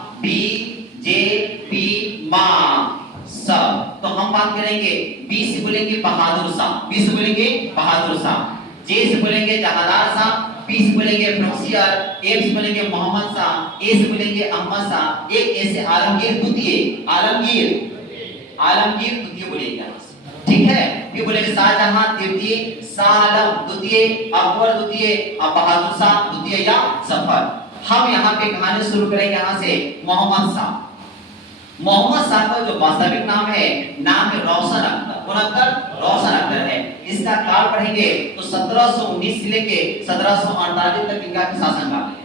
B J P माँ सब। तो हम बात करेंगे बी से बोलेंगे बहादुर शाह, बी से बोलेंगे बहादुर शाह। जे से बोलेंगे जहादार शाह, पी से बोलेंगे प्रोफेसर, एम से बोलेंगे मोहम्मद शाह, ए से बोलेंगे अहमद शाह, एक ऐसे आलमगीर द्वितीय, आलमगीर द्वितीय बोलेंगे यहाँ से। ठीक है, ये बोलेंगे शाहजहां तृतीय, शाह आलम द्वितीय, अकबर द्वितीय, बहादुर शाह द्वितीय या सफर। हम यहाँ पे कहानी शुरू करेंगे यहाँ से मोहम्मद शाह। मोहम्मद शाह का जो वास्तविक नाम है रोशन अख्तर। कौन अख्तर? रोशन अख्तर है। इसका काल पढ़ेंगे तो 1719 से लेके 1748 तक इनका शासनकाल है।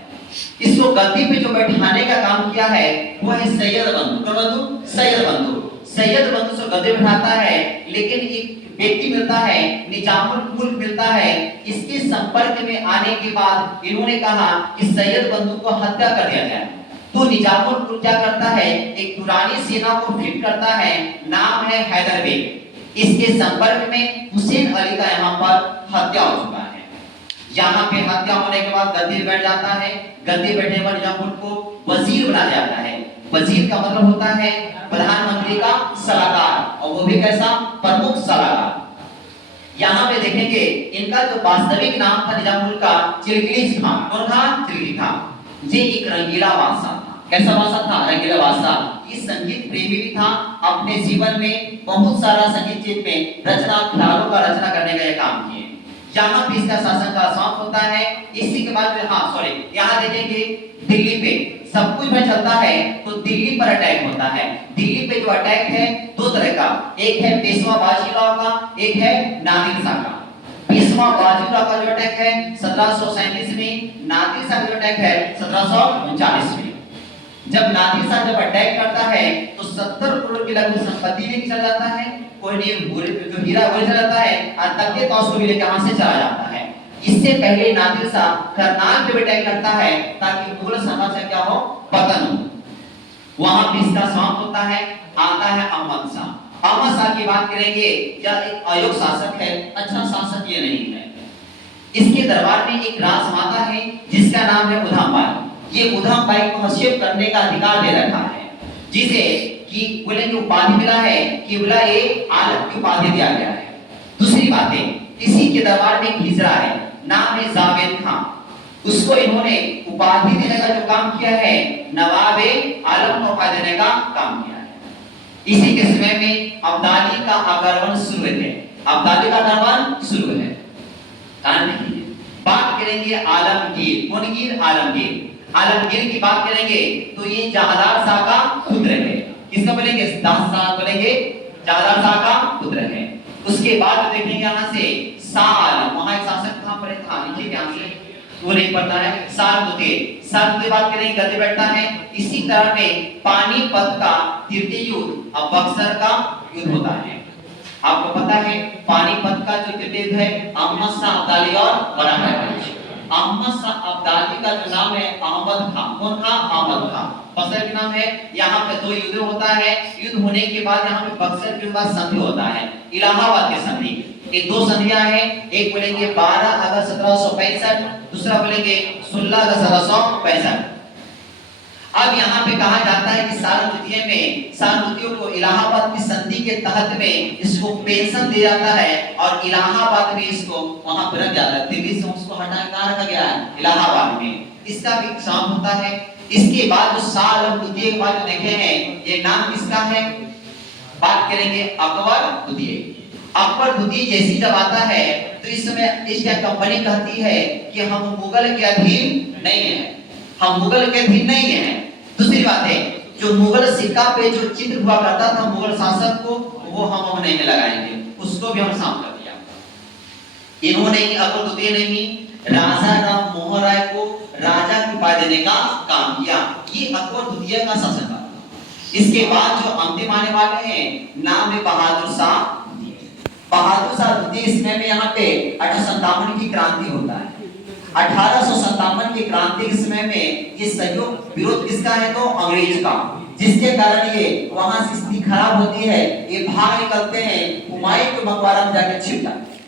इसको गद्दी पे जो बैठाने का काम किया है वो है सैयद बंधु। कौन बंधु? सैयद बंधु। सैयद बंधु से गद्दी बैठाता है, लेकिन एक व्यक्ति मिलता है, निजामुल मुल्क मिलता है। इसके संपर्क में आने के बाद इन्होंने कहा कि सैयद बंधु को हत्या कर दिया जाए। तो निजामुल मुल्क क्या करता है, एक दुरानी सेना को फिट करता है, नाम है हैदर बेग। इसके संपर्क में हुसैन अली का यहाँ पर हत्या हो चुका है। यहाँ पे हत्या होने के बाद गद्दी बैठ जाता है। गद्दी बैठने पर निजामुल को वजीर बनाया जाता है। वजीर का मतलब होता है प्रधानमंत्री का सलाहकार, और वो भी कैसा? प्रमुख सलाहकार। यहाँ पे देखेंगे इनका जो वास्तविक नाम था निजामुल का चिलगिली खान। कौन था? चिलगिली खान। ये एक रंगीला बादशाह था। कैसा बादशाह था? रंगीला बादशाह। ये संगीत प्रेमी भी था। अपने जीवन में बहुत सारा संगीत क्षेत्र में रचना, ख्यालों का रचना करने का काम किए। यहाँ पे इसका शासन का समाप्त होता है। इसी के बाद यहाँ देखेंगे दिल्ली पे सब कुछ में चलता है तो दिल्ली पर अटैक होता है। दिल्ली पे जो अटैक है दो तरह का, एक है पेशवा बाजीराव का, एक है नादिर शाह का। पेशवा बाजीराव का जो अटैक है 1737 में, नादिर शाह का जो अटैक है 1739 में। जब नादिर शाह जब अटैक करता है तो 70 करोड़ की लगभग संपत्ति लेके चला जाता है। कोई नहीं, जो हीरा वो चला जाता है, और तख्ते तौस को भी लेके वहां से चला जाता है। इससे पहले नादिर शाह करनाल पे अटैक करता है ताकि मुगल साम्राज्य क्या हो, पतन हो। वहां पे इसका समाप्त होता है। आता है अहमद शाह। अहमद शाह की बात करेंगे, यह एक अयोग्य शासक है, अच्छा शासक ये नहीं है। इसके दरबार में एक राजमाता है जिसका नाम है उधम बाई। ये उधम बाई को हस्तक्षेप करने का अधिकार दे रखा है, जिसे कि बोलेंगे उपाधि मिला है, किबला ए आलम की उपाधि दिया गया है। दूसरी बातें, इसी के दरबार में एक हिजरा है, नाम है जावेद खान। उसको इन्होंने उपाधि देने का जो काम किया है, नवाबे आलम को उपाधि देने का काम किया है। इसी के समय में अब्दाली का आक्रमण शुरू है। अब्दाली का आक्रमण शुरू है। बात करेंगे आलमगीर। कौन गिर? आलमगीर। आलमगीर की बात करेंगे तो ये जहादार शाह का पुत्र है। किसका बोलेंगे? शाह बोलेंगे, जहादार शाह का पुत्र है। उसके बाद देखेंगे यहाँ से शाह आलम, वहां एक शासक कहां पर था, लिखिए यहाँ से, वो नहीं पता है। शाह द्वितीय बात करेंगे, गद्दी बैठता है। इसी तरह में पानीपत का तृतीय युद्ध, अब बक्सर का युद्ध होता है। आपको पता है पानीपत का जो तृतीय युद्ध है अहमद शाह अब्दाली और बराबर। अहमद शाह अब्दाली का जो नाम है अहमद खां। कौन था? अहमद खां। बक्सर का नाम है। यहाँ पे दो युद्ध होता है। युद्ध होने के बाद यहाँ पे बक्सर के बाद संधि होता है, इलाहाबाद की संधि। ये दो संधियां हैं, एक बोलेंगे 12 अगस्त 1765, दूसरा बोलेंगे 16 अगस्त 1765। अब यहाँ पे कहा जाता है कि साल द्वितीय को इलाहाबाद की संधि के तहत में इसको पेंशन दिया जाता है, और इलाहाबाद में इसको वहां पर रख जाता है। दिल्ली से उसको हटा के कहां रखा गया है? इलाहाबाद में। इसका भी काम होता है। इसके बाद जो साल द्वितीय के बाद जो देखे हैं, ये नाम किसका है? बात करेंगे अकबर द्वितीय। अकबर द्वितीय जैसी जब आता है तो इस समय इसका कंपनी कहती है कि हम मुगल के अधीन नहीं है, हम मुगल के अधीन नहीं है। दूसरी बात है, जो मुगल सिक्का पे जो चित्र हुआ करता था मुगल शासक को, वो हम नहीं लगाएंगे, उसको भी हम साफ कर दिया। इन्होंने ही अकबर द्वितीय नहीं, राजा राम मोहन राय को राजा की उपाधि देने का काम किया। ये अकबर द्वितीय का शासनकाल। इसके बाद जो अंतिम आने वाले हैं, नाम है बहादुर शाह। बहादुर शाह द्वितीय इसमें में यहाँ पे 1857 की क्रांति होता है। 1857 की क्रांति के समय में ये सहयोग विरोध किसका है? तो अंग्रेज का, जिसके कारण ये वहां से स्थिति खराब होती है। ये भाग निकलते हैं, हुमायूं के मकबरा में जाकर छिप जाते हैं।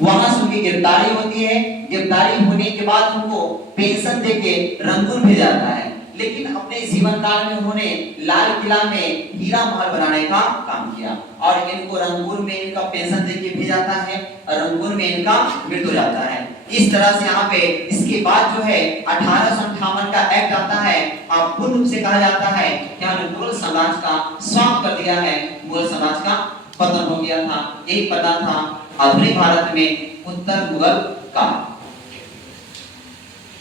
वहां से उनकी गिरफ्तारी होती है। गिरफ्तारी होने के बाद उनको पेंशन देके रंगून भेजा जाता है। लेकिन अपने जीवन काल में उन्होंने लाल किला में हीरा महल बनाने का काम किया और इनको रंगून में इनका पेंशन देके भेजा जाता है और रंगून में इनका मृत्यु हो जाता है। इस तरह से यहाँ पे इसके बाद जो है 1858 का एक्ट आता है और पूर्ण रूप से कहा जाता है कि हमने मुगल साम्राज्य का समाप्त कर दिया है, मुगल साम्राज्य का पतन हो गया था। एक पता था आधुनिक भारत में उत्तर मुगल काल।